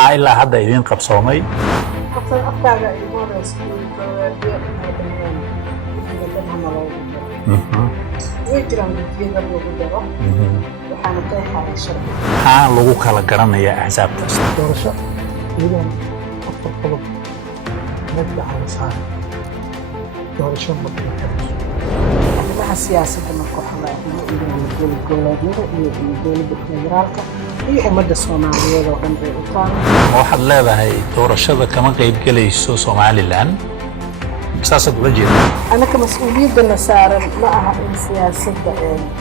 maxaa ilaa hadda idin qabsoomay afkaaga imaanaysa way jiraan gudiyada lagu daro waxaana qeexaya sharci maxaa lagu kala garanayaa axsaabtaas doorasho iyadoon afar qodob mudda aan saaray doorasho ma dhici karto arrimaha siyaasadda marka waxaa la eegayaa goboleedyada iyo dowladda federaalka iyo ummadda Soomaaliyeed oo dhan ay u taal waxaad leedahay doorashada kama qayb galayso Somaliland saasad uga jeedaa anaka mas'uuliyadda saaran ma aha in siyaasadda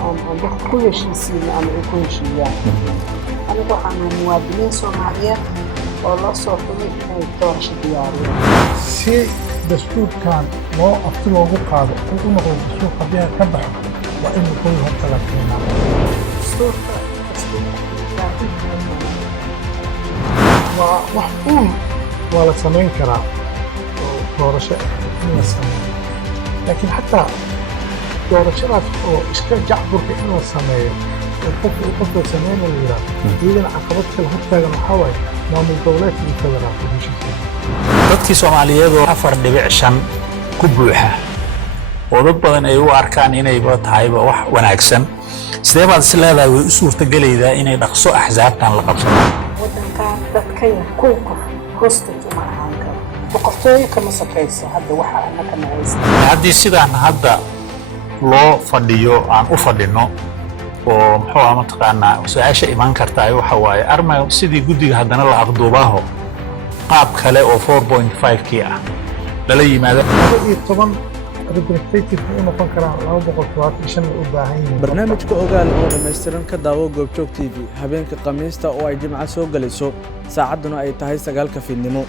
aan dadka ku heshiisiin ama ay ku heshiiyaan aniga waxaan muwaadiniin Soomaaliyeed oo la soo xulay inay doorasho diyaariyaan si dastuurkan loo afti loogu qaado u noqdo dastuur haddii ka baxo waa in uu horta la keenaa dastuurka waa wax waa la samayn karaa doorasho in la sameeyo laakiin xataa doorashadaas oo iska jacburka in la sameeyo oo qofka sameyn la yiraahdo iyadana caqabad kale hortaagan waxaa waaye maamul goboleedka iyo federaalka heshiiska dadkii Soomaaliyeed oo 4.5 ku buuxa oo dad badan ay u arkaan inayba tahayba wax wanaagsan sidee baad is leedahay way u suurtagelaydaa inay dhaqso axsaabtan la qabsadaan waddankan dadka ku hostage uma ahaan karo boqortooyo kama shaqeyso hadda waxa anaka nacaysa haddii sidaan hadda loo fadhiyo aan u fadhino oo muxuu ahaa mataqaanaa su'aasha iman kartaa waxa waaye arma sidii guddiga haddana la aqduubaaho qaab kale oo 4.5kii ah lala yimaado 10 representative u noqon karaan 275 u baahan yihiin barnaamijka ogaal oo dhammaystiran ka daawo goobjoog TV habeenka khamiista oo ay jimca soo galayso saacadduna ay tahay 9 fiidnimo